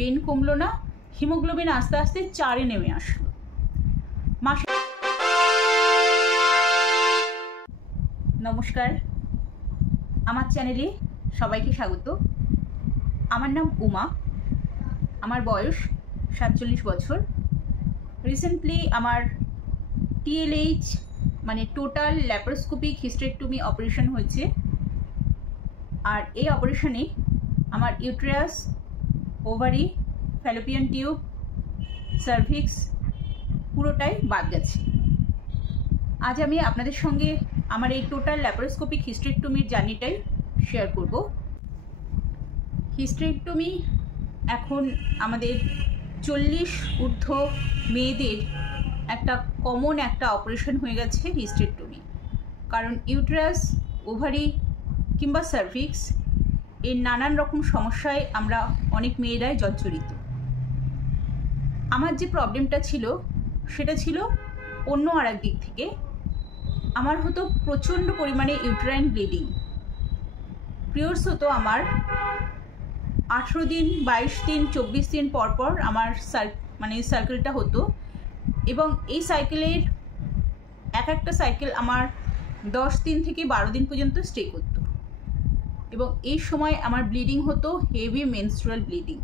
Pen কমলো না, haemoglobin আস্তে আস্তে 4-এ নেমে আসলো। নমস্কার, আমার চ্যানেলে সবাইকে স্বাগত। আমার নাম উমা, আমার বয়স 47 বছর। রিসেন্টলি আমার TLH মানে টোটাল ল্যাপারোস্কোপিক হিস্টেরেক্টমি অপারেশন হয়েছে। আর এই অপারেশনে আমার uterus, ovary, Fallopian tube, cervix পুরোটাই বাদ গেছে। আজ আমি আপনাদের সঙ্গে আমার এই টোটাল ল্যাপারোস্কোপিক হিস্টেরেক্টমির জার্নিটাই শেয়ার করব। হিস্টেরেক্টমি এখন আমাদের 40 ঊর্ধ্ব মেয়েদের একটা কমন একটা অপারেশন হয়ে গেছে হিস্টেরেক্টমি। কারণ ইউটেরাস, ওভারি কিংবা সার্ভিক্স এর নানান রকম সমস্যায় আমরা অনেক মেয়েরাই জর্জরিত। আমার যে প্রবলেমটা ছিল সেটা ছিল অন্য আর এক দিক থেকে। আমার হতো প্রচণ্ড পরিমাণে ইউটেরাইন ব্লিডিং। পিরিয়ডস হতো আমার 18 দিন, 22 দিন, 24 দিন পর পর আমার সাইকেলটা হতো। এবং এই সাইকেলের একটা সাইকেল আমার 10 দিন থেকে 12 দিন পর্যন্ত স্টে করতো। এবং এই সময় আমার ব্লিডিং হতো হেভি মেনস্ট্রুয়াল ব্লিডিং।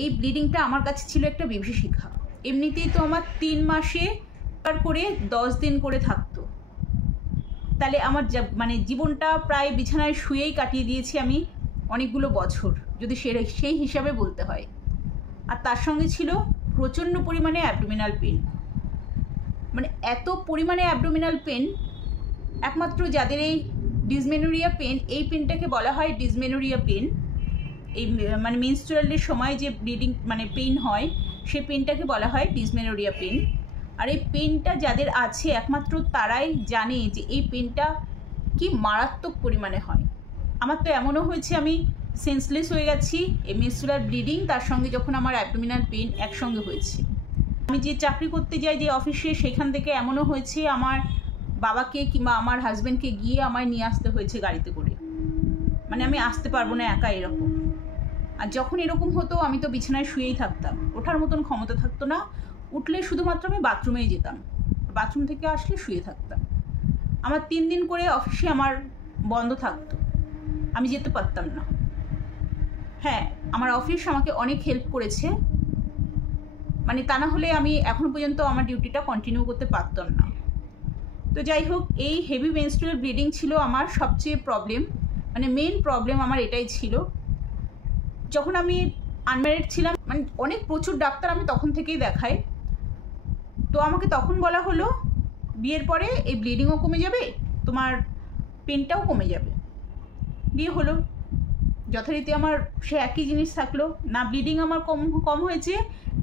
এই ব্লিডিংটা আমার কাছে ছিল একটা বিভীষিকা। এমনিতেই তো আমার 3 মাসে করে 10 দিন করে থাকতো। তাহলে আমার জীবনটা প্রায় বিছানায় শুয়েই কাটিয়ে দিয়েছি আমি অনেকগুলো বছর, যদি সেই হিসাবে বলতে হয়। আর তার সঙ্গে ছিল প্রচণ্ড পরিমাণে অ্যাবডোমিনাল পেন। এত পরিমাণে অ্যাবডোমিনাল পেন, একমাত্র যাদের এই ডিসমেনোরিয়া পেন, এই পেনটাকে বলা হয় ডিসমেনোরিয়া পেন। এই মেনস্ট্রুয়ালের সময় যে ব্লিডিং পেন হয়, সেই পেনটাকে বলা হয় ডিসমেনোরিয়া পেন। আর এই পেনটা যাদের আছে একমাত্র তারাই জানে যে এই পেনটা কি মারাত্মক পরিমাণে হয়। আমার তো এমনও হয়েছে আমি সেন্সলেস হয়ে গেছি, এই মেনস্ট্রুয়াল ব্লিডিং তার সঙ্গে যখন আমার অ্যাবডোমিনাল পেন একসঙ্গে হয়েছে। আমি যে চাকরি করতে যাই যে অফিসে, সেখান থেকে এমনও হয়েছে আমার বাবাকে কিংবা আমার হাজব্যান্ডকে গিয়ে আমায় নিয়ে আসতে হয়েছে গাড়িতে করে। আমি আসতে পারবো না একা, এরকম। আর যখন এরকম হতো আমি তো বিছানায় শুয়েই থাকতাম, ওঠার মতন ক্ষমতা থাকতো না। উঠলে শুধুমাত্র আমি বাথরুমেই যেতাম, বাথরুম থেকে আসলে শুয়ে থাকতাম। আমার 3 দিন করে অফিসে আমার বন্ধ থাকতো, আমি যেতে পারতাম না। হ্যাঁ, আমার অফিস আমাকে অনেক হেল্প করেছে, তা না হলে আমি এখন পর্যন্ত আমার ডিউটিটা কন্টিনিউ করতে পারতাম না। তো যাই হোক, এই হেভি মেনস্ট্রুয়াল ব্লিডিং ছিল আমার সবচেয়ে প্রবলেম, মেন প্রবলেম আমার এটাই ছিল। যখন আমি আনম্যারিড ছিলাম, অনেক প্রচুর ডাক্তার আমি তখন থেকেই দেখাই। তো আমাকে তখন বলা হলো বিয়ের পরে এই ব্লিডিংও কমে যাবে, তোমার পেনটাও কমে যাবে। বিয়ে হলো, যথারীতি আমার সে একই জিনিস থাকলো, না ব্লিডিং আমার কম হয়েছে,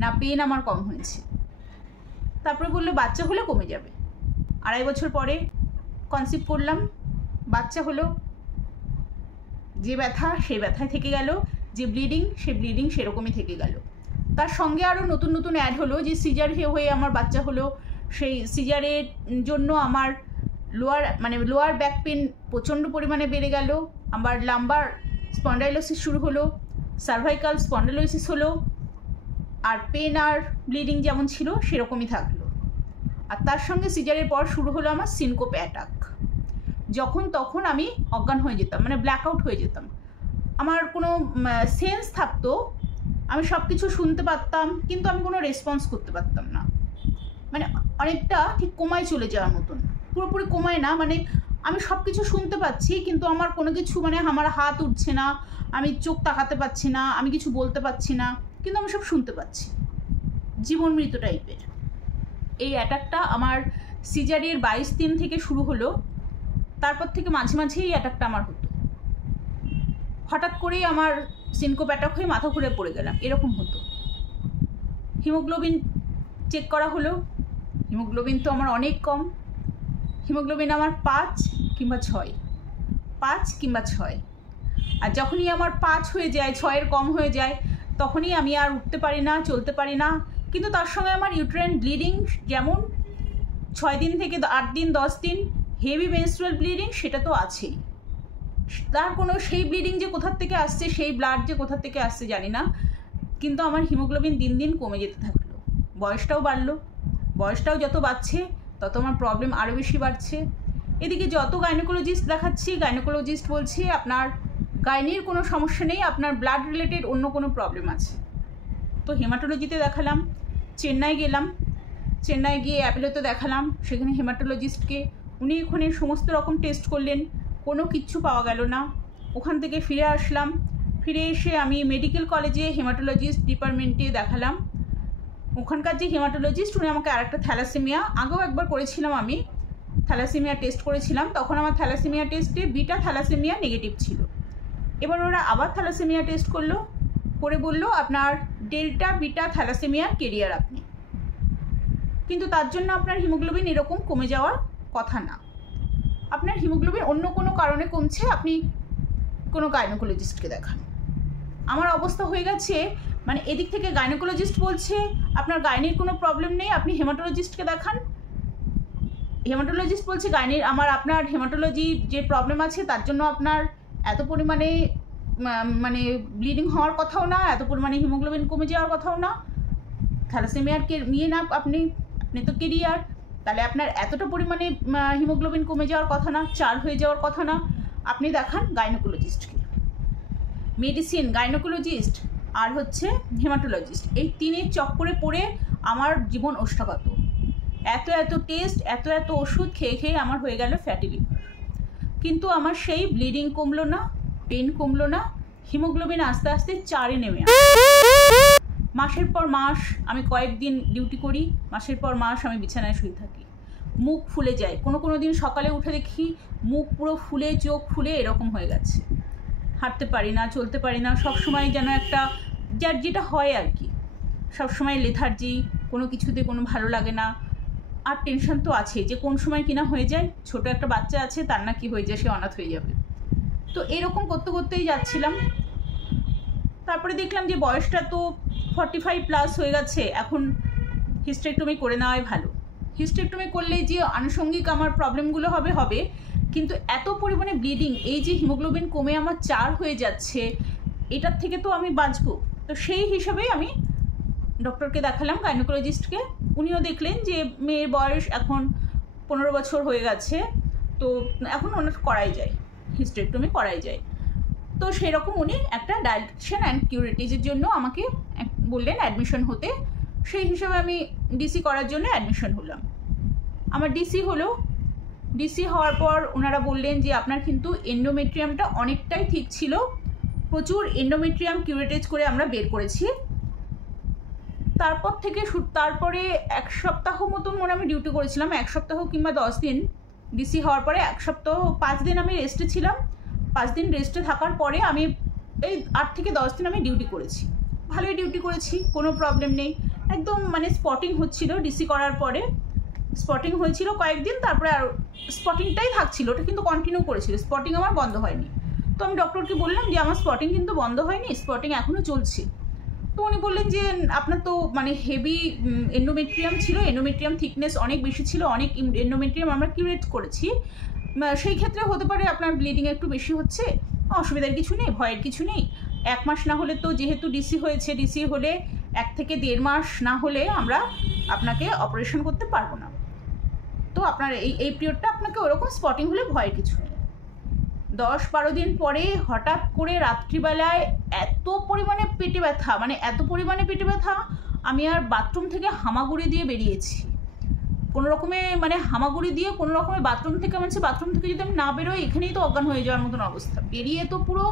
না পেন আমার কম হয়েছে। তারপরে বললো বাচ্চা হলে কমে যাবে। 2.5 বছর পরে কনসিভ করলাম, বাচ্চা হলো। যে ব্যথা সেই ব্যথায় থেকে গেল, যে ব্লিডিং সে ব্লিডিং সেরকমই থেকে গেল। তার সঙ্গে আরও নতুন নতুন অ্যাড হলো যে সিজার হয়ে আমার বাচ্চা হলো। সেই সিজারের জন্য আমার লোয়ার ব্যাক পেন প্রচণ্ড পরিমাণে বেড়ে গেল। আমার লাম্বার স্পন্ডাইলোসিস শুরু হলো, সার্ভাইকাল স্পন্ডাইলোসিস হলো। আর পেন আর ব্লিডিং যেমন ছিল সেরকমই থাকলো। আর তার সঙ্গে সিজারের পর শুরু হলো আমার সিনকোপ অ্যাটাক। যখন তখন আমি অজ্ঞান হয়ে যেতাম, ব্ল্যাক আউট হয়ে যেতাম। আমার কোনো সেন্স থাকতো, আমি সব কিছু শুনতে পারতাম, কিন্তু আমি কোনো রেসপন্স করতে পারতাম না। অনেকটা ঠিক কোমায় চলে যাওয়ার মতন। পুরোপুরি কোমায় না, আমি সব কিছু শুনতে পাচ্ছি, কিন্তু আমার কোনো কিছু আমার হাত উঠছে না, আমি চোখ তাকাতে পারছি না, আমি কিছু বলতে পারছি না, কিন্তু আমি সব শুনতে পাচ্ছি। জীবন মৃত টাইপের। এই অ্যাটাকটা আমার সিজারের 22 দিন থেকে শুরু হলো। তারপর থেকে মাঝে মাঝে এই অ্যাটাকটা আমার হতো। হঠাৎ করেই আমার সিনকোপ অ্যাটাক হয়ে মাথা ঘুরে পড়ে গেলাম, এরকম হতো। হিমোগ্লোবিন চেক করা হলো, হিমোগ্লোবিন তো আমার অনেক কম। হিমোগ্লোবিন আমার 5 কিংবা 6। আর যখনই আমার 5 হয়ে যায়, 6-এর কম হয়ে যায়, তখনই আমি আর উঠতে পারি না, চলতে পারি না। কিন্তু তার সঙ্গে আমার ইউটেরাইন ব্লিডিং যেমন 6 দিন থেকে 8 দিন, 10 দিন হেভি মেনস্ট্রুয়াল ব্লিডিং, সেটা তো আছেই। তার কোনো সেই ব্লিডিং যে কোথার থেকে আসছে, সেই ব্লাড যে কোথার থেকে আসছে জানি না, কিন্তু আমার হিমোগ্লোবিন দিন দিন কমে যেতে থাকলো। বয়সটাও বাড়লো, বয়সটাও যত বাড়ছে তত আমার প্রবলেম আরও বেশি বাড়ছে। এদিকে যত গাইনোকোলজিস্ট দেখাচ্ছি, গাইনোকোলজিস্ট বলছে আপনার গাইনির কোনো সমস্যা নেই, আপনার ব্লাড রিলেটেড অন্য কোনো প্রবলেম আছে। তো হেমাটোলজিতে দেখালাম, চেন্নাই গেলাম, চেন্নাই গিয়ে অ্যাপেলোতে দেখালাম, সেখানে হেমাটোলজিস্টকে উনি ওখানে সমস্ত রকম টেস্ট করলেন, কোনো কিচ্ছু পাওয়া গেল না। ওখান থেকে ফিরে আসলাম, ফিরে এসে আমি মেডিকেল কলেজে হেমাটোলজিস্ট ডিপার্টমেন্টে দেখালাম। ওখানকার যে হেমাটোলজিস্ট উনি আমাকে আরেকটা থ্যালাসেমিয়া, আগেও একবার করেছিলাম আমি থ্যালাসেমিয়া টেস্ট করেছিলাম, তখন আমার থ্যালাসেমিয়া টেস্টে বিটা থ্যালাসেমিয়া নেগেটিভ ছিল। এবার ওরা আবার থ্যালাসেমিয়া টেস্ট করলো, করে বলল আপনার ডেল্টা বিটা থ্যালাসেমিয়ার কেরিয়ার আপনি, কিন্তু তার জন্য আপনার হিমোগ্লোবিন এরকম কমে যাওয়ার কথা না। আপনার হিমোগ্লোবিন অন্য কোনো কারণে কমছে, আপনি কোনো গাইনোকোলজিস্টকে দেখান। আমার অবস্থা হয়ে গেছে, মানে এদিক থেকে গাইনোকোলজিস্ট বলছে আপনার গাইনির কোনো প্রবলেম নেই, আপনি হেমাটোলজিস্টকে দেখান। হেমাটোলজিস্ট বলছে গাইনির আপনার হেমাটোলজি যে প্রবলেম আছে তার জন্য আপনার এত পরিমাণে মানে ব্লিডিং হওয়ার কথাও না, এত পরিমাণে হিমোগ্লোবিন কমে যাওয়ার কথাও না। থ্যালাসেমিয়ারকে নিয়ে না আপনি তো কেরিয়ার, তাহলে আপনার এতটা পরিমাণে হিমোগ্লোবিন কমে যাওয়ার কথা না, 4 হয়ে যাওয়ার কথা না, আপনি দেখান গাইনোকোলজিস্টকে। মেডিসিন, গাইনোকোলজিস্ট আর হচ্ছে হেমাটোলজিস্ট, এই তিনের চক্করে পড়ে আমার জীবন ওষ্ঠাগত। এত টেস্ট, এত ওষুধ খেয়ে খেয়ে আমার হয়ে গেল ফ্যাটি লিভার, কিন্তু আমার সেই ব্লিডিং কমলো না, পেন কমলো না, হিমোগ্লোবিন আস্তে আস্তে 4-এ নেমে আসে। মাসের পর মাস আমি কয়েকদিন ডিউটি করি, মাসের পর মাস আমি বিছানায় শুয়ে থাকি, মুখ ফুলে যায়, কোনো দিন সকালে উঠে দেখি মুখ পুরো ফুলে, চোখ ফুলে এরকম হয়ে গেছে, হাঁটতে পারি না, চলতে পারি না, সবসময় যেন একটা যার যেটা হয় আর কি, সবসময় লেথার্জি, কোনো কিছুতে কোনো ভালো লাগে না, আর টেনশন তো আছে যে কোন সময় কিনা হয়ে যায়, ছোট একটা বাচ্চা আছে তার না কি হয়ে যায়, সে অনাথ হয়ে যাবে। তো এরকম করতে করতেই যাচ্ছিলাম। তারপরে দেখলাম যে বয়সটা তো 45+ হয়ে গেছে, এখন হিস্টেরেক্টমি করে নেওয়াই ভালো। হিস্টেরেক্টমি করলে যে আনুষঙ্গিক আমার প্রবলেমগুলো হবে, কিন্তু এত পরিমাণে ব্লিডিং, এই যে হিমোগ্লোবিন কমে আমার 4 হয়ে যাচ্ছে, এটার থেকে তো আমি বাঁচবো। তো সেই হিসাবেই আমি ডক্টরকে দেখালাম, গাইনোকোলজিস্টকে। উনিও দেখলেন যে মেয়ের বয়স এখন 15 বছর হয়ে গেছে, তো এখন ওনার করাই যায়, হিস্টেরেক্টমি করাই যায়। তো সেরকম উনি একটা ডায়েটিশিয়ান অ্যান্ড কিউরেটিজের জন্য আমাকে বললেন অ্যাডমিশন হতে, সেই হিসাবে আমি ডিসি করার জন্য অ্যাডমিশন হলাম। আমার ডিসি হলো, ডিসি হওয়ার পর ওনারা বললেন যে আপনার কিন্তু এন্ডোমেট্রিয়ামটা অনেকটাই ঠিক ছিল, প্রচুর এন্ডোমেট্রিয়াম কিউরেটেজ করে আমরা বের করেছি। তারপরে 1 সপ্তাহ মতন মনে আমি ডিউটি করেছিলাম, 1 সপ্তাহ কিংবা 10 দিন। ডিসি হওয়ার পরে 1 সপ্তাহ 5 দিন আমি রেস্টে ছিলাম। 5 দিন রেস্টে থাকার পরে আমি এই 8 থেকে 10 দিন আমি ডিউটি করেছি, ভালোই ডিউটি করেছি, কোনো প্রবলেম নেই। একদম মানে স্পটিং হচ্ছিল, ডিসি করার পরে স্পটিং হয়েছিল কয়েকদিন, তারপরে আর স্পটিংটাই থাকছিল, ওটা কিন্তু কন্টিনিউ করেছিল, স্পটিং আমার বন্ধ হয়নি। তো আমি ডক্টরকে বললাম যে আমার স্পটিং কিন্তু বন্ধ হয়নি, স্পটিং এখনও চলছে। তো উনি বললেন যে আপনার তো মানে হেভি এন্ডোমেট্রিয়াম ছিল, এন্ডোমেট্রিয়াম থিকনেস অনেক বেশি ছিল, অনেক এন্ডোমেট্রিয়াম আমরা কিউরেট করেছি, সেই ক্ষেত্রে হতে পারে আপনার ব্লিডিং একটু বেশি হচ্ছে, অসুবিধার কিছু নেই, ভয়ের কিছু নেই। 1 মাস না হলে তো, যেহেতু ডিসি হয়েছে, ডিসি হলে 1 থেকে 1.5 মাস না হলে আমরা আপনাকে অপারেশন করতে পারবো না। তো আপনার এই পিরিয়ডটা আপনাকে ওরকম স্পটিং হলে ভয়ের কিছু নেই। 10-12 দিন পরে হঠাৎ করে রাত্রিবেলায় এত পরিমাণে পেটে ব্যথা, মানে এত পরিমাণে পেটে ব্যথা, আমি আর বাথরুম থেকে হামাগুড়ি দিয়ে বেরিয়েছি, কোনো রকমে মানে হামাগুড়ি দিয়ে কোনো রকমের বাথরুম থেকে যদি আমি না বেরোই এখানেই তো অজ্ঞান হয়ে যাওয়ার মতন অবস্থা। বেরিয়ে তো পুরো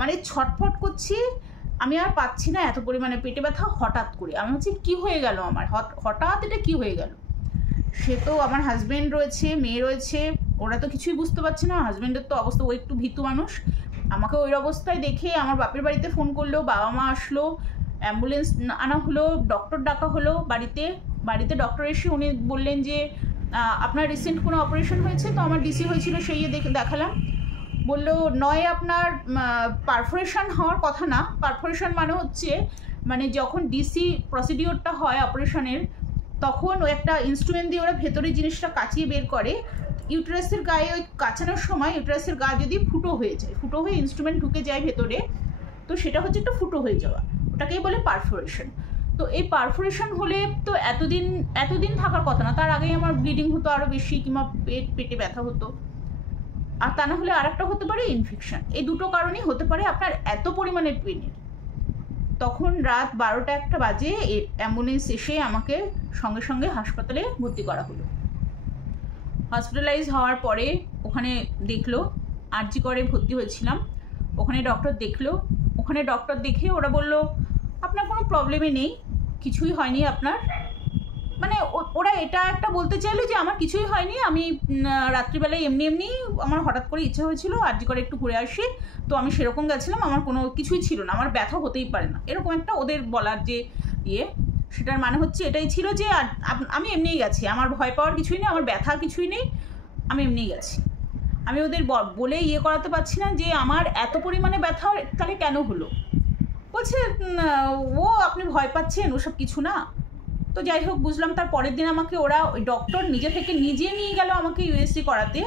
মানে ছটফট করছি, আমি আর পাচ্ছি না, এত পরিমাণে পেটে ব্যথা হঠাৎ করে। আমি হচ্ছে কী হয়ে গেল আমার, হঠাৎ এটা কী হয়ে গেল। সে তো আমার হাজব্যান্ড রয়েছে, মেয়ে রয়েছে, ওরা তো কিছুই বুঝতে পারছে না। হাজব্যান্ডের তো অবস্থা, ও একটু ভীতু মানুষ, আমাকে ওই অবস্থায় দেখে আমার বাপের বাড়িতে ফোন করলো, বাবা মা আসলো, অ্যাম্বুলেন্স আনা হলো, ডক্টর ডাকা হলো বাড়িতে ডক্টর এসে উনি বললেন যে আপনার রিসেন্ট কোনো অপারেশন হয়েছে? তো আমার ডিসি হয়েছিল, সেই দেখালাম। বললো নয় আপনার পারফোরেশন হওয়ার কথা না, পারফোরেশন মানে হচ্ছে মানে যখন ডিসি প্রসিডিওরটা হয় অপারেশনের, তখন ওই একটা ইনস্ট্রুমেন্ট দিয়ে ওরা ভেতরের জিনিসটা কাচিয়ে বের করে, ইউটেরাসের গায়ে ওই কাঁচানোর সময় ইউটেরাসের গা যদি ফুটো হয়ে যায়, ফুটো হয়ে ইনস্ট্রুমেন্ট ঢুকে যায় ভেতরে, তো সেটা হচ্ছে একটা ফুটো হয়ে যাওয়া, ওটাকেই বলে পারফোরেশন। তো এই পারফোরেশন হলে তো এতদিন থাকার কথা না, তার আগেই আমার ব্লিডিং হতো আরও বেশি, কিংবা পেটে ব্যথা হতো। আর তা না হলে আর একটা হতে পারে ইনফেকশন। এই দুটো কারণেই হতে পারে আপনার এত পরিমাণের পেনের। তখন রাত 12টা-1টা বাজে অ্যাম্বুলেন্স এসে আমাকে সঙ্গে সঙ্গে হাসপাতালে ভর্তি করা হলো। হসপিটালাইজ হওয়ার পরে ওখানে দেখলো, আরজি করে ভর্তি হয়েছিলাম, ওখানে ডক্টর দেখলো। ওখানে ডক্টর দেখে ওরা বলল আপনার কোনো প্রবলেমই নেই, কিছুই হয়নি আপনার। মানে ওরা এটা একটা বলতে চাইলো যে আমার কিছুই হয়নি, আমি রাত্রিবেলায় এমনি আমার হঠাৎ করে ইচ্ছা হয়েছিল আরজি করে একটু ঘুরে আসি, তো আমি সেরকম গেছিলাম, আমার কোনো কিছুই ছিল না, আমার ব্যথা হতেই পারে না, এরকম একটা ওদের বলার যে সেটার মানে হচ্ছে এটাই ছিল যে আমি এমনিই গেছি, আমার ভয় পাওয়ার কিছুই নেই, আমার ব্যথা কিছুই নেই, আমি এমনিই গেছি। আমি ওদের বলে করাতে পারছি না যে আমার এত পরিমাণে ব্যথা তাহলে কেন হলো। বলছে ও আপনি ভয় পাচ্ছেন, ওসব কিছু না। তো যাই হোক, বুঝলাম। তার পরের দিন আমাকে ওরা ওই ডক্টর নিজে নিয়ে গেল আমাকে ইউএসজি করাতে,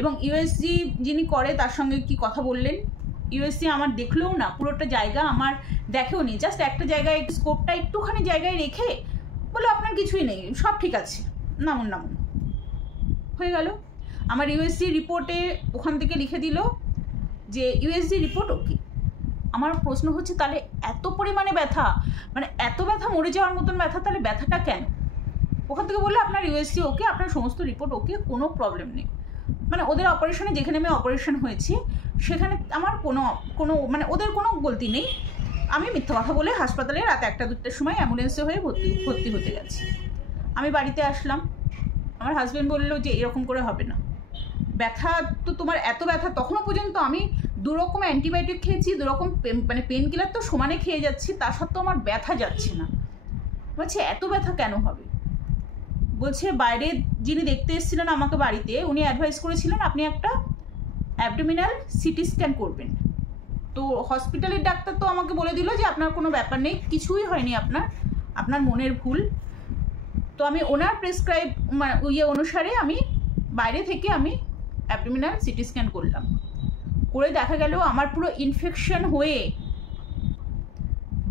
এবং ইউএসজি যিনি করে তার সঙ্গে কি কথা বললেন, ইউএসজি আমার দেখলেও না, পুরোটা জায়গা আমার দেখেও নি, জাস্ট একটা জায়গায় স্কোপটা একটুখানি জায়গায় রেখে বলে আপনার কিছুই নেই, সব ঠিক আছে, নামুন হয়ে গেল। আমার ইউএসজি রিপোর্টে ওখান থেকে লিখে দিল যে ইউএসজি রিপোর্ট ওকে। আমার প্রশ্ন হচ্ছে তাহলে এত পরিমাণে ব্যথা, মানে এত ব্যথা, মরে যাওয়ার মতন ব্যথা, তাহলে ব্যথাটা কেন? ওখান থেকে বললো আপনার ইউএসজি ওকে, আপনার সমস্ত রিপোর্ট ওকে, কোনো প্রবলেম নেই। মানে ওদের অপারেশনে, যেখানে আমি অপারেশন হয়েছি সেখানে আমার কোনো মানে ওদের কোনো গলতি নেই। আমি মিথ্যা কথা বলে হাসপাতালে রাত 1টা-2টার সময় অ্যাম্বুলেন্সে হয়ে ভর্তি হতে গেছি। আমি বাড়িতে আসলাম, আমার হাজব্যান্ড বললো যে এরকম করে হবে না, ব্যথা তো তোমার এত ব্যথা, তখনও পর্যন্ত আমি 2 রকম অ্যান্টিবায়োটিক খেয়েছি, 2 রকম মানে পেন কিলার তো সমানে খেয়ে যাচ্ছি, তা সত্ত্বেও আমার ব্যথা যাচ্ছে না। বলছে এত ব্যথা কেন হবে? বলছে বাইরে যিনি দেখতে এসেছিলেন আমাকে বাড়িতে, উনি অ্যাডভাইস করেছিলেন আপনি একটা অ্যাবডোমিনাল সিটি স্ক্যান করবেন। তো হসপিটালের ডাক্তার তো আমাকে বলে দিল যে আপনার কোনো ব্যাপার নেই, কিছুই হয়নি, আপনার মনের ভুল। তো আমি ওনার প্রেসক্রাইব অনুসারে আমি বাইরে থেকে আমি অ্যাবডোমিনাল সিটি স্ক্যান করলাম। করে দেখা গেল আমার পুরো ইনফেকশন হয়ে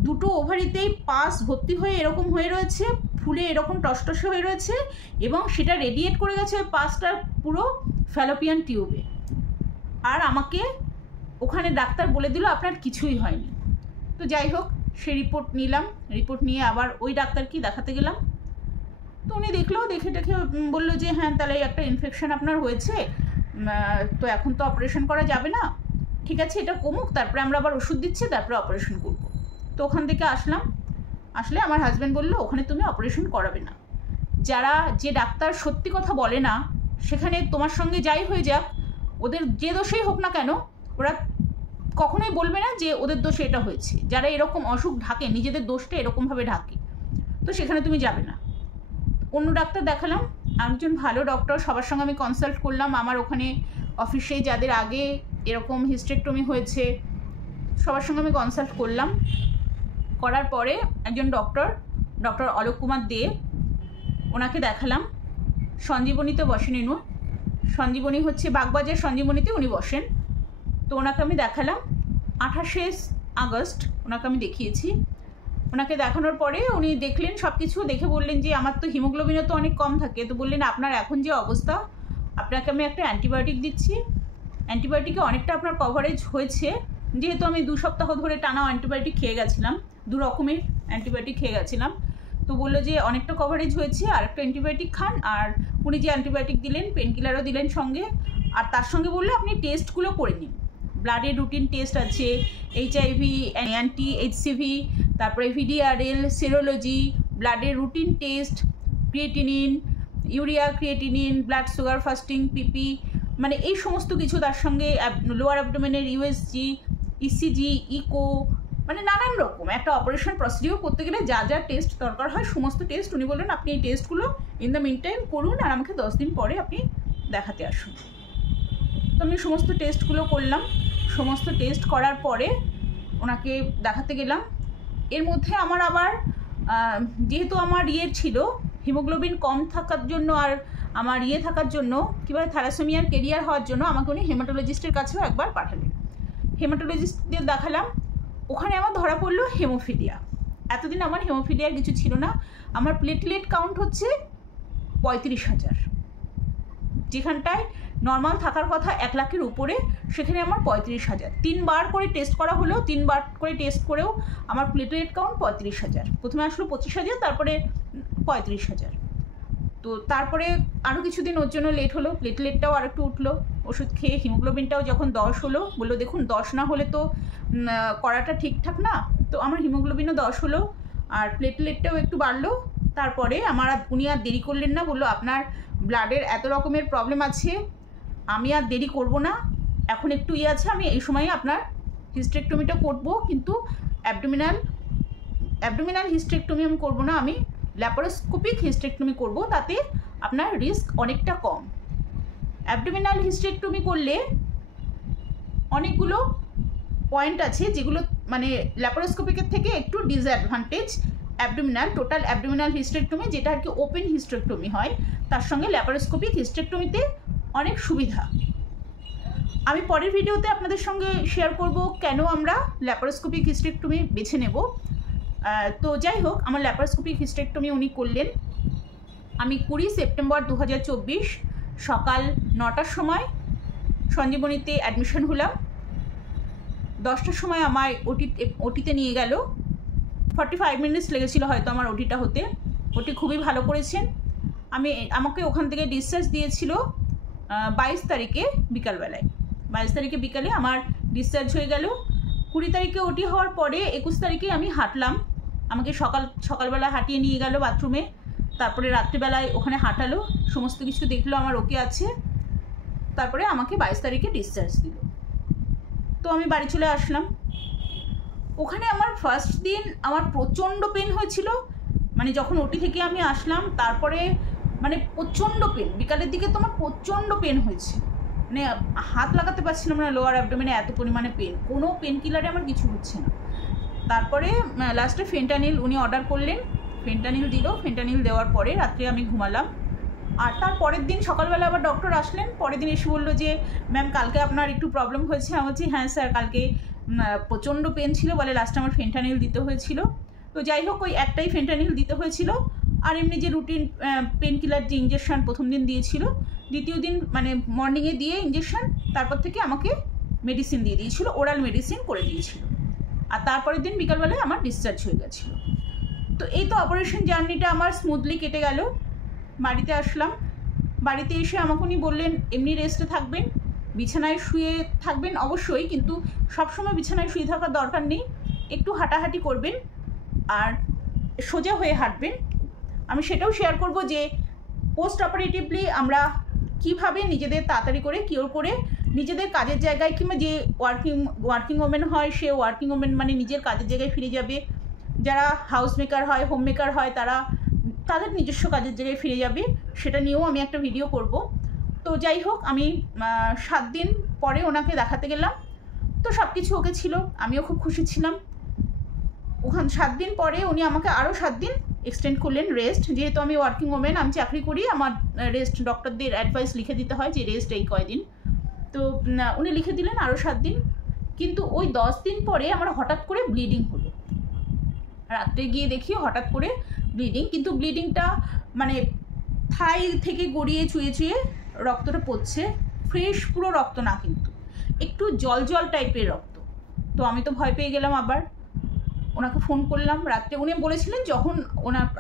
2টো ওভারিতেই পাস ভর্তি হয়ে এরকম হয়ে রয়েছে, ফুলে এরকম টসটসে হয়ে রয়েছে, এবং সেটা রেডিয়েট করে গেছে ওই পাসটার পুরো ফ্যালোপিয়ান টিউবে। আর আমাকে ওখানে ডাক্তার বলে দিল আপনার কিছুই হয়নি। তো যাই হোক, সে রিপোর্ট নিলাম, রিপোর্ট নিয়ে আবার ওই ডাক্তারকে দেখাতে গেলাম। তো উনি দেখলো, দেখে বললো যে হ্যাঁ তাহলে একটা ইনফেকশন আপনার হয়েছে, তো এখন তো অপারেশন করা যাবে না, ঠিক আছে এটা কমুক, তারপরে আমরা আবার ওষুধ দিচ্ছি, তারপরে অপারেশন করব। তো ওখান থেকে আসলে আমার হাজব্যান্ড বললো ওখানে তুমি অপারেশন করাবে না। যে ডাক্তার সত্যি কথা বলে না, সেখানে তোমার সঙ্গে যাই হয়ে যাক, ওদের যে দোষেই হোক না কেন, ওরা কখনোই বলবে না যে ওদের দোষে এটা হয়েছে। যারা এরকম অসুখ ঢাকে, নিজেদের দোষটা এরকমভাবে ঢাকে, তো সেখানে তুমি যাবে না। অন্য ডাক্তার দেখালাম, একজন ভালো ডক্টর, সবার সঙ্গে আমি কনসাল্ট করলাম। আমার ওখানে অফিসে যাদের আগে এরকম হিস্টেরেক্টমি হয়েছে সবার সঙ্গে আমি কনসাল্ট করলাম। করার পরে একজন ডক্টর অলোক কুমার দে, ওনাকে দেখালাম। সঞ্জীবনীতে বসেন উনি, সঞ্জীবনী হচ্ছে বাগবাজার সঞ্জীবনীতে উনি বসেন। তো ওনাকে আমি দেখালাম 28শে আগস্ট, ওনাকে আমি দেখিয়েছি। ওনাকে দেখানোর পরে উনি দেখলেন সব কিছু, দেখে বললেন যে আমার তো হিমোগ্লোবিনও তো অনেক কম থাকে, তো বললেন আপনার এখন যে অবস্থা, আপনাকে আমি একটা অ্যান্টিবায়োটিক দিচ্ছি, অ্যান্টিবায়োটিকে অনেকটা আপনার কভারেজ হয়েছে, যেহেতু আমি 2 সপ্তাহ ধরে টানা অ্যান্টিবায়োটিক খেয়ে গেছিলাম, 2 রকমের অ্যান্টিবায়োটিক খেয়ে গেছিলাম। তো বললো যে অনেকটা কভারেজ হয়েছে, আর একটা অ্যান্টিবায়োটিক খান। আর উনি যে অ্যান্টিবায়োটিক দিলেন, পেন কিলারও দিলেন সঙ্গে, আর তার সঙ্গে বললে আপনি টেস্টগুলো করে নিন। ব্লাডের রুটিন টেস্ট আছে, HIV, HCV, তারপরে VDRL, সেরোলজি, ব্লাডের routine test, creatinine, urea creatinine, blood sugar fasting, PP, মানে এই সমস্ত কিছু, তার সঙ্গে লোয়ার অ্যাবডোমেনের USG, ECG, ইকো, মানে নানান রকম একটা অপারেশন প্রসিডিওর করতে গেলে যা যা টেস্ট দরকার হয় সমস্ত টেস্ট উনি বললেন আপনি এই টেস্টগুলো ইন দ্য মিন টাইম করুন, আর আমাকে 10 দিন পরে আপনি দেখাতে আসুন। তো আমি সমস্ত টেস্টগুলো করলাম। সমস্ত টেস্ট করার পরে ওনাকে দেখাতে গেলাম। এর মধ্যে আমার আবার যেহেতু আমার ছিল হিমোগ্লোবিন কম থাকার জন্য, আর আমার থাকার জন্য কীভাবে থ্যালাসেমিয়ার কেরিয়ার হওয়ার জন্য আমাকে উনি হেমাটোলজিস্টের কাছেও একবার পাঠালেন। হেমাটোলজিস্টদের দেখালাম, ওখানে আমার ধরা পড়লো হেমোফিলিয়া। এতদিন আমার হেমোফিলিয়ার কিছু ছিল না। আমার প্লেটলেট কাউন্ট হচ্ছে 35,000, যেখানটায় নর্মাল থাকার কথা 1 লাখের উপরে, সেখানে আমার 35,000। 3 বার করে টেস্ট করা হলো, 3 বার করে টেস্ট করেও আমার প্লেটলেট কাউন্ট 35,000। প্রথমে আসলো 25,000, তারপরে 35,000। তো তারপরে আরও কিছুদিন ওর জন্য লেট হলো, প্লেটলেটটাও আর একটু উঠলো। ওষুধ খেয়ে হিমোগ্লোবিনটাও যখন 10 হলো, বললো দেখুন 10 না হলে তো করাটা ঠিকঠাক না। তো আমার হিমোগ্লোবিনও 10 হলো, আর প্লেটলেটটাও একটু বাড়লো। তারপরে উনি আর দেরি করলেন না, বললো আপনার ব্লাডের এত রকমের প্রবলেম আছে, আমি আর দেরি করব না, এখন একটু আছে, আমি এই সময় আপনার হিস্টেরেক্টমিটা করবো, কিন্তু অ্যাবডোমিনাল হিস্টেরেক্টমি আমি করবো না, আমি ল্যাপারোস্কোপিক হিস্টেরেক্টমি করব, তাতে আপনার রিস্ক অনেকটা কম। অ্যাবডোমিনাল হিস্টেরেক্টমি করলে অনেকগুলো পয়েন্ট আছে যেগুলো মানে ল্যাপারোস্কোপিকের থেকে একটু ডিসঅ্যাডভান্টেজ। টোটাল অ্যাবডোমিনাল হিস্টেরেক্টমি, যেটা আর কি ওপেন হিস্টেরেক্টমি হয়, তার সঙ্গে ল্যাপারোস্কোপিক হিস্টেরেক্টমিতে অনেক সুবিধা। আমি পরের ভিডিওতে আপনাদের সঙ্গে শেয়ার করব কেন আমরা ল্যাপারোস্কোপিক হিস্টেরেক্টমি বেছে নেব। তো যাই হোক, আমার ল্যাপারোস্কোপিক হিস্টেরেক্টমি উনি করলেন। আমি 20 সেপ্টেম্বর 2024 সকাল 9টার সময় সঞ্জীবনীতে অ্যাডমিশন হলাম। 10টার সময় আমায় ওটিতে নিয়ে গেল। 45 মিনিটস লেগেছিল হয়তো আমার ওটিটা হতে। ওটি খুবই ভালো করেছেন। আমাকে ওখান থেকে ডিসচার্জ দিয়েছিল 22 তারিখে বিকালবেলায়। 22 তারিখে বিকালে আমার ডিসচার্জ হয়ে গেল। 20 তারিখে ওটি হওয়ার পরে 21 তারিখে আমি হাঁটলাম। আমাকে সকালবেলা হাঁটিয়ে নিয়ে গেল বাথরুমে, তারপরে রাত্রিবেলায় ওখানে হাঁটালো, সমস্ত কিছু দেখলো আমার ওকে আছে, তারপরে আমাকে 22 তারিখে ডিসচার্জ দিল। তো আমি বাড়ি চলে আসলাম। ওখানে আমার ফার্স্ট দিন আমার প্রচণ্ড পেন হয়েছিল, মানে যখন ওটি থেকে আমি আসলাম তারপরে মানে প্রচণ্ড পেন, বিকালের দিকে তো আমার প্রচণ্ড পেন হয়েছে, মানে হাত লাগাতে পারছিলাম না লোয়ার অ্যাবডোমেনে, এত পরিমাণে পেন, কোনো পেন কিলারে আমার কিছু হচ্ছে না। তারপরে লাস্টে ফেন্টানিল উনি অর্ডার করলেন, ফেন্টানিল দিল। ফেন্টানিল দেওয়ার পরে রাত্রে আমি ঘুমালাম। আর তার পরের দিন সকালবেলা আবার ডক্টর আসলেন। পরের দিন এসে বললো যে ম্যাম কালকে আপনার একটু প্রবলেম হয়েছে। আমি বলছি হ্যাঁ স্যার, কালকে প্রচণ্ড পেন ছিল বলে লাস্টে আমার ফেন্টানিল দিতে হয়েছিল। তো যাই হোক, ওই একটাই ফেন্টানিল দিতে হয়েছিল, আর এমনি যে রুটিন পেন কিলার যে ইঞ্জেকশন প্রথম দিন দিয়েছিল, দ্বিতীয় দিন মানে মর্নিংয়ে দিয়ে ইঞ্জেকশন, তারপর থেকে আমাকে মেডিসিন দিয়ে দিয়েছিল, ওরাল মেডিসিন করে দিয়েছিল। আর তারপরের দিন বিকালবেলায় আমার ডিসচার্জ হয়ে গেছিলো। তো এই তো অপারেশন জার্নিটা আমার স্মুথলি কেটে গেল। বাড়িতে আসলাম। বাড়িতে এসে আমাকে উনি বললেন এমনি রেস্টে থাকবেন, বিছানায় শুয়ে থাকবেন অবশ্যই, কিন্তু সবসময় বিছানায় শুয়ে থাকার দরকার নেই, একটু হাঁটাহাঁটি করবেন আর সোজা হয়ে হাঁটবেন। আমি সেটাও শেয়ার করব যে পোস্ট অপারেটিভলি আমরা কিভাবে নিজেদের তাড়াতাড়ি করে কিওর করে নিজেদের কাজের জায়গায়, কিংবা যে ওয়ার্কিং ওমেন হয় সে ওয়ার্কিং ওমেন মানে নিজের কাজের জায়গায় ফিরে যাবে, যারা হাউস মেকার হয়, হোম মেকার হয়, তারা তাদের নিজস্ব কাজের জায়গায় ফিরে যাবে, সেটা নিয়েও আমি একটা ভিডিও করব। তো যাই হোক, আমি 7 দিন পরে ওনাকে দেখাতে গেলাম। তো সব কিছু ওকে ছিল, আমিও খুব খুশি ছিলাম। ওখানে 7 দিন পরে উনি আমাকে আরও 7 দিন এক্সটেন্ড করলেন রেস্ট, যেহেতু আমি ওয়ার্কিং ওমেন, আমি চাকরি করি, আমার রেস্ট ডক্টরদের অ্যাডভাইস লিখে দিতে হয় যে রেস্ট এই কয়দিন। তো উনি লিখে দিলেন আরও 7 দিন। কিন্তু ওই 10 দিন পরে আমার হঠাৎ করে ব্লিডিং হলো। রাত্রে গিয়ে দেখি হঠাৎ করে ব্লিডিং, কিন্তু ব্লিডিংটা মানে থাই থেকে গড়িয়ে চুয়ে চুয়ে রক্তটা পড়ছে, ফ্রেশ পুরো রক্ত না, কিন্তু একটু জল জল টাইপের রক্ত। তো আমি তো ভয় পেয়ে গেলাম। আবার ওনাকে ফোন করলাম রাত্রে। উনি বলেছিলেন যখন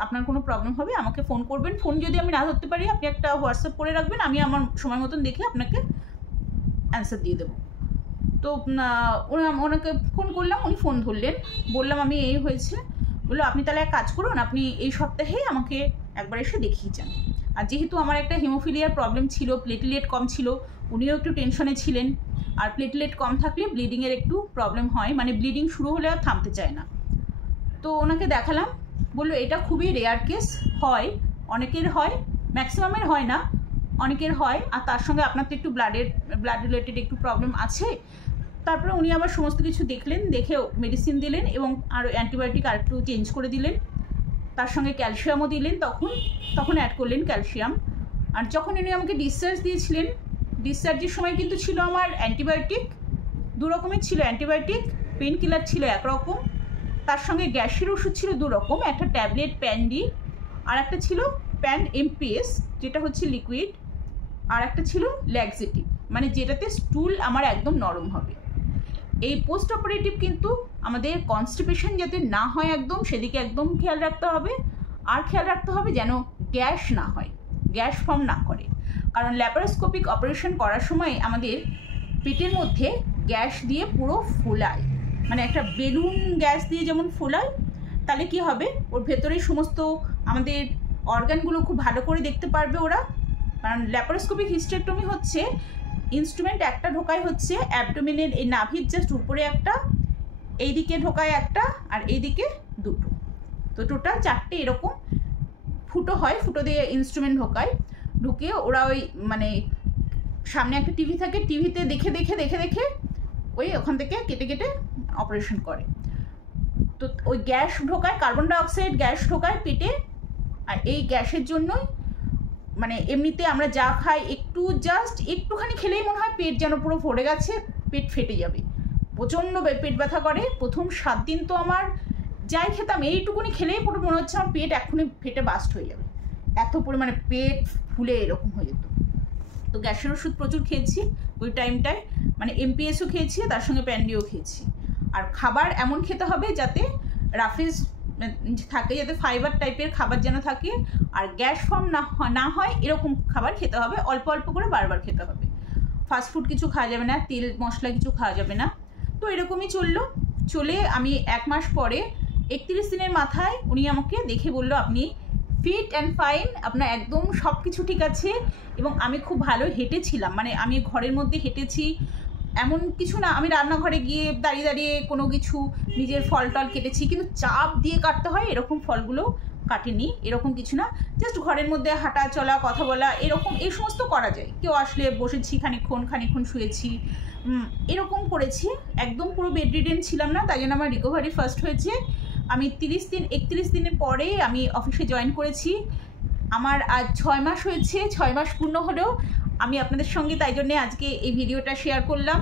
আপনার কোনো প্রবলেম হবে আমাকে ফোন করবেন, ফোন যদি আমি না ধরতে পারি আপনি একটা হোয়াটসঅ্যাপ করে রাখবেন, আমি আমার সময় মতন দেখে আপনাকে অ্যান্সার দিয়ে দেবো। তো ওনাকে ফোন করলাম, উনি ফোন ধরলেন। বললাম আমি এই হয়েছে। বললো আপনি তাহলে এক কাজ করুন, আপনি এই সপ্তাহেই আমাকে একবার এসে দেখিয়ে যান। আর যেহেতু আমার একটা হিমোফিলিয়ার প্রবলেম ছিল, প্লেটলেট কম ছিল, উনিও একটু টেনশনে ছিলেন। আর প্লেটলেট কম থাকলে ব্লিডিংয়ের একটু প্রবলেম হয়, মানে ব্লিডিং শুরু হলে আর থামতে চায় না। তো ওনাকে দেখালাম। বললো এটা খুবই রেয়ার কেস, হয় অনেকের হয়, ম্যাক্সিমামের হয় না, অনেকের হয়। আর তার সঙ্গে আপনার তো একটু ব্লাড রিলেটেড একটু প্রবলেম আছে। তারপরে উনি আবার সমস্ত কিছু দেখলেন, দেখে মেডিসিন দিলেন এবং আরও অ্যান্টিবায়োটিক আর একটু চেঞ্জ করে দিলেন, তার সঙ্গে ক্যালসিয়ামও দিলেন। তখন অ্যাড করলেন ক্যালসিয়াম। আর যখন উনি আমাকে ডিসচার্জ দিয়েছিলেন, ডিসচার্জের সময় কিন্তু ছিল আমার অ্যান্টিবায়োটিক, 2 রকমের ছিল অ্যান্টিবায়োটিক, পেন কিলার ছিল একরকম, তার সঙ্গে গ্যাসের ওষুধ ছিল 2 রকম, একটা ট্যাবলেট প্যান্ডি আর একটা ছিল প্যান এমপিএস যেটা হচ্ছে লিকুইড, আর একটা ছিল ল্যাক্সেটিভ মানে যেটাতে স্টুল আমার একদম নরম হবে। এই পোস্ট অপারেটিভ কিন্তু আমাদের কনস্টিপেশন যাতে না হয় একদম সেদিকে একদম খেয়াল রাখতে হবে, আর খেয়াল রাখতে হবে যেন গ্যাস না হয়, গ্যাস ফর্ম না করে। কারণ ল্যাপারোস্কোপিক অপারেশন করার সময় আমাদের পেটের মধ্যে গ্যাস দিয়ে পুরো ফোলায়, মানে একটা বেলুন গ্যাস দিয়ে যেমন ফোলায়, তাহলে কি হবে ওর ভেতরে সমস্ত আমাদের অর্গানগুলো খুব ভালো করে দেখতে পারবে ওরা। কারণ ল্যাপারোস্কোপিক হিস্টেরেক্টমি হচ্ছে ইনস্ট্রুমেন্ট একটা ঢোকায় হচ্ছে অ্যাবডোমেনের এই নাভির জাস্ট উপরে একটা, এইদিকে ঢোকায় একটা আর এইদিকে 2টো, তো টোটাল 4টে এরকম ফুটো হয়, ফুটো দিয়ে ইনস্ট্রুমেন্ট ঢোকায়, ঢুকে ওরা ওই মানে সামনে একটা টিভি থাকে, টিভিতে দেখে দেখে দেখে দেখে ওই ওখান থেকে কেটে কেটে অপারেশন করে। তো ওই গ্যাস ঢোকায়, কার্বন ডাইঅক্সাইড গ্যাস ঢোকায় পেটে, আর এই গ্যাসের জন্যই মানে এমনিতে আমরা যা খাই একটু জাস্ট একটুখানি খেলেই মনে হয় পেট যেন পুরো ভরে গেছে, পেট ফেটে যাবে, প্রচণ্ড পেট ব্যথা করে। প্রথম 7 দিন তো আমার যাই খেতাম এইটুকুনি খেলেই পুরো মনে হচ্ছে আমার পেট এখনই ফেটে বাস্ট হয়ে যাবে, এত পরিমাণে পেট ফুলে এরকম হয়ে যেত। তো গ্যাসের ওষুধ প্রচুর খেয়েছি ওই টাইমটায়, মানে এমপিএসও খেয়েছি, তার সঙ্গে প্যান্ডিও খেয়েছি। আর খাবার এমন খেতে হবে যাতে রাফেজ থাকে, যাতে ফাইবার টাইপের খাবার যেন থাকে, আর গ্যাস ফর্ম না হয় এরকম খাবার খেতে হবে, অল্প অল্প করে বারবার খেতে হবে। ফাস্টফুড কিছু খাওয়া যাবে না, তেল মশলা কিছু খাওয়া যাবে না। তো এরকমই চলে আমি 1 মাস পরে 31 দিনের মাথায় উনি আমাকে দেখে বলল আপনি ফিট অ্যান্ড ফাইন, আপনার একদম সব কিছু ঠিক আছে। এবং আমি খুব ভালো হেঁটেছিলাম, মানে আমি ঘরের মধ্যে হেঁটেছি এমন কিছু না, আমি রান্নাঘরে গিয়ে দাঁড়িয়ে দাঁড়িয়ে কোনো কিছু নিজের ফল টল কেটেছি, কিন্তু চাপ দিয়ে কাটতে হয় এরকম ফলগুলো কাটেনি, এরকম কিছু না, জাস্ট ঘরের মধ্যে হাঁটা চলা কথা বলা এরকম এই সমস্ত করা যায়। কেউ আসলে বসেছি খানিকক্ষণ শুয়েছি, এরকম করেছি, একদম পুরো বেড রিডেন ছিলাম না, তাই জন্য আমার রিকভারি ফার্স্ট হয়েছে। আমি 31 দিনের পরে আমি অফিসে জয়েন করেছি, আমার আজ 6 মাস হয়েছে, 6 মাস পূর্ণ হলেও আমি আপনাদের সঙ্গে তাই জন্যে আজকে এই ভিডিওটা শেয়ার করলাম।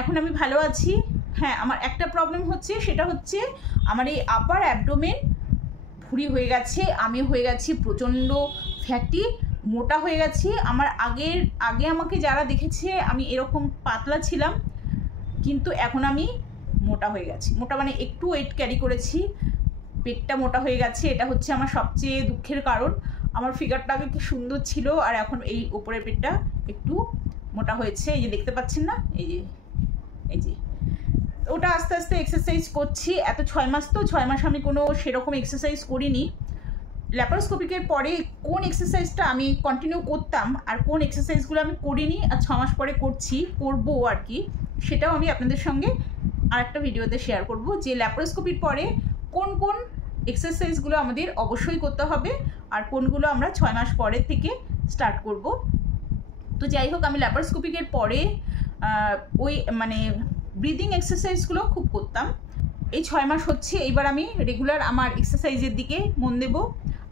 এখন আমি ভালো আছি। হ্যাঁ, আমার একটা প্রবলেম হচ্ছে, সেটা হচ্ছে আমার এই আপার অ্যাবডোমেন ভুঁড়ি হয়ে গেছে, আমি হয়ে গেছি প্রচণ্ড ফ্যাটি, মোটা হয়ে গেছি। আমার আগে আমাকে যারা দেখেছে আমি এরকম পাতলা ছিলাম, কিন্তু এখন আমি মোটা হয়ে গেছি, মোটা মানে একটু ওয়েট ক্যারি করেছি, পেটটা মোটা হয়ে গেছে, এটা হচ্ছে আমার সবচেয়ে দুঃখের কারণ। আমার ফিগারটা আগে কি সুন্দর ছিল, আর এখন এই উপরের পেটটা একটু মোটা হয়েছে, এই যে দেখতে পাচ্ছেন না, এই যে ওটা আস্তে আস্তে এক্সারসাইজ করছি। এত 6 মাস তো 6 মাস আমি কোনো সেরকম এক্সারসাইজ করিনি। ল্যাপারোস্কোপিকের পরে কোন এক্সারসাইজটা আমি কন্টিনিউ করতাম আর কোন এক্সারসাইজগুলো আমি করিনি আর 6 মাস পরে করবো আর কি, সেটাও আমি আপনাদের সঙ্গে আরেকটা ভিডিওতে শেয়ার করব, যে ল্যাপারোস্কোপির পরে কোন কোন এক্সারসাইজগুলো আমাদের অবশ্যই করতে হবে আর কোনগুলো আমরা 6 মাস পরে থেকে স্টার্ট করব। তো যাই হোক, আমি ল্যাপারোস্কোপিকের পরে ওই মানে ব্রিদিং এক্সারসাইজগুলো খুব করতাম। এই 6 মাস হচ্ছে, এইবার আমি রেগুলার আমার এক্সারসাইজের দিকে মন দেব।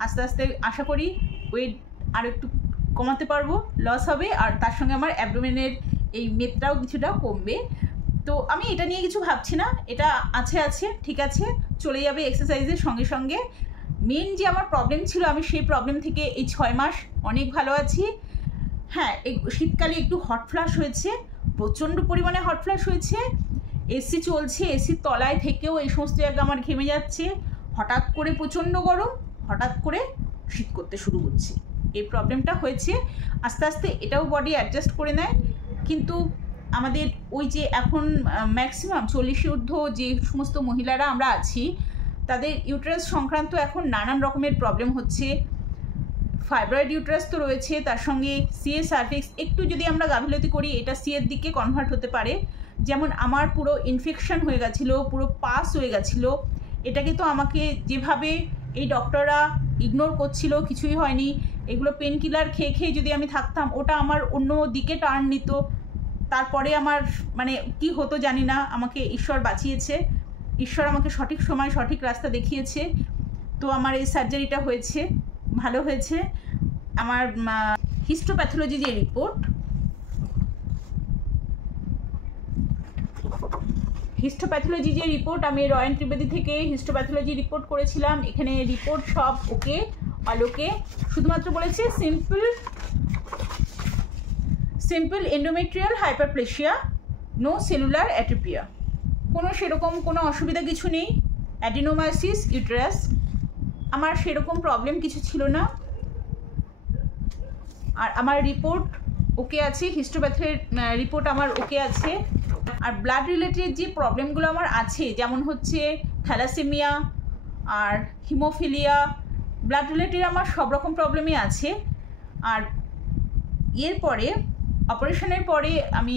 আস্তে আস্তে আশা করি ওয়েট আর একটু কমাতে পারবো, লস হবে, আর তার সঙ্গে আমার অ্যাবডোমেনের এই মেদটাও কিছুটা কমবে। তো আমি এটা নিয়ে কিছু ভাবছি না, এটা আছে ঠিক আছে, চলে যাবে এক্সারসাইজের সঙ্গে সঙ্গে। মেন যে আমার প্রবলেম ছিল, আমি সেই প্রবলেম থেকে এই 6 মাস অনেক ভালো আছি। হ্যাঁ, এই শীতকালে একটু হট ফ্লাশ হয়েছে, প্রচণ্ড পরিমাণে হট ফ্লাশ হয়েছে, এসি চলছে, এসির তলায় থেকেও এই সমস্ত জায়গা আমার ঘেমে যাচ্ছে, হঠাৎ করে প্রচণ্ড গরম, হঠাৎ করে শীত করতে শুরু করছে, এই প্রবলেমটা হয়েছে। আস্তে আস্তে এটাও বডি অ্যাডজাস্ট করে নেয়, কিন্তু আমাদের ওই যে এখন ম্যাক্সিমাম 40 ঊর্ধ্ব যে সমস্ত মহিলারা আমরা আছি, তাদের ইউটেরাস সংক্রান্ত এখন নানান রকমের প্রবলেম হচ্ছে। ফাইব্রয়েড ইউটেরাস তো রয়েছে, তার সঙ্গে সিএ সার্ভিক্স একটু যদি আমরা গাফিলতি করি এটা সিএর দিকে কনভার্ট হতে পারে। যেমন আমার পুরো ইনফেকশন হয়ে গেছিলো, পুরো পাস হয়ে গেছিলো, এটাকে তো আমাকে যেভাবে এই ডক্টররা ইগনোর করছিল কিছুই হয়নি, এগুলো পেন কিলার খেয়ে খেয়ে যদি আমি থাকতাম, ওটা আমার অন্য দিকে টার্ন নিত, তারপরে আমার মানে কি হতো জানি না, আমাকে ঈশ্বর বাঁচিয়েছে, ঈশ্বর আমাকে সঠিক সময় সঠিক রাস্তা দেখিয়েছে। তো আমার এই সার্জারিটা হয়েছে, ভালো হয়েছে। আমার হিস্টোপ্যাথোলজি যে রিপোর্ট, আমি রয়্যাল ত্রিবেদী থেকে হিস্টোপ্যাথোলজি রিপোর্ট করেছিলাম। এখানে রিপোর্ট সব ওকে, অল ওকে। শুধুমাত্র বলেছে simple endometrial hyperplasia, no cellular অ্যাট্রোপিয়া, কোনো সেরকম কোনো অসুবিধা কিছু নেই। অ্যাডিনোমাইসিস ইউটেরাস, আমার সেরকম প্রবলেম কিছু ছিল না। আর আমার রিপোর্ট ওকে আছে, হিস্টোপ্যাথের রিপোর্ট আমার ওকে আছে। আর ব্লাড রিলেটেড যে প্রবলেমগুলো আমার আছে, যেমন হচ্ছে থ্যালাসেমিয়া আর হিমোফিলিয়া, ব্লাড রিলেটেড আমার সব রকম প্রবলেমই আছে। আর এরপরে অপারেশনের পরে আমি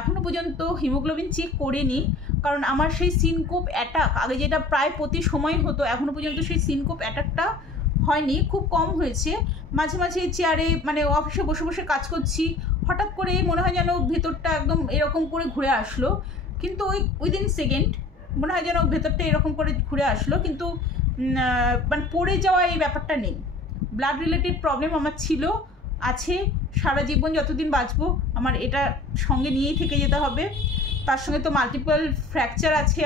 এখনও পর্যন্ত হিমোগ্লোবিন চেক করিনি, কারণ আমার সেই সিনকোপ অ্যাটাক আগে যেটা প্রায় প্রতি সময় হতো, এখনও পর্যন্ত সেই সিনকোপ অ্যাটাকটা হয়নি, খুব কম হয়েছে। মাঝে মাঝে চেয়ারে মানে অফিসে বসে বসে কাজ করছি, হঠাৎ করে মনে হয় যেন ভেতরটা একদম এরকম করে ঘুরে আসলো, কিন্তু ওই উইদিন সেকেন্ড মনে হয় যেন ভেতরটা এরকম করে ঘুরে আসলো, কিন্তু মানে পড়ে যাওয়া এই ব্যাপারটা নেই। ব্লাড রিলেটেড প্রবলেম আমার ছিল, আছে, সারা জীবন যতদিন বাঁচবো আমার এটা সঙ্গে নিয়েই থেকে যেতে হবে। তার সঙ্গে তো মাল্টিপল ফ্র্যাকচার আছে,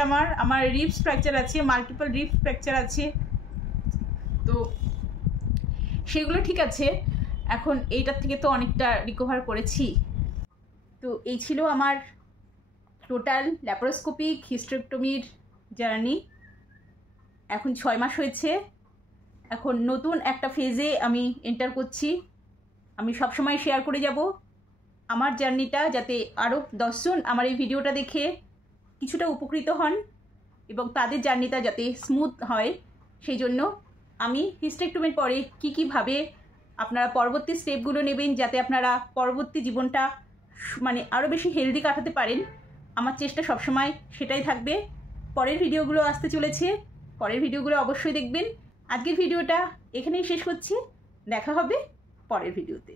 আমার রিবস ফ্র্যাকচার আছে, মাল্টিপল রিবস ফ্র্যাকচার আছে, তো সেগুলো ঠিক আছে। এখন এইটার থেকে তো অনেকটা রিকভার করেছি। তো এই ছিল আমার টোটাল ল্যাপারোস্কোপিক হিস্টেরেক্টমির জার্নি। এখন 6 মাস হয়েছে, এখন নতুন একটা ফেজে আমি এন্টার করছি। আমি সবসময় শেয়ার করে যাব আমার জার্নিটা, যাতে আরও 10 জন আমার এই ভিডিওটা দেখে কিছুটা উপকৃত হন এবং তাদের জার্নিটা যাতে স্মুথ হয়। সেই জন্য আমি হিস্টেরেক্টমির পরে কীভাবে আপনারা পরবর্তী স্টেপগুলো নেবেন, যাতে আপনারা পরবর্তী জীবনটা মানে আরও বেশি হেলদি কাটাতে পারেন, আমার চেষ্টা সবসময় সেটাই থাকবে। পরের ভিডিওগুলো আসতে চলেছে, পরের ভিডিওগুলো অবশ্যই দেখবেন। আজকের ভিডিওটা এখানেই শেষ করছি, দেখা হবে পরের ভিডিওতে।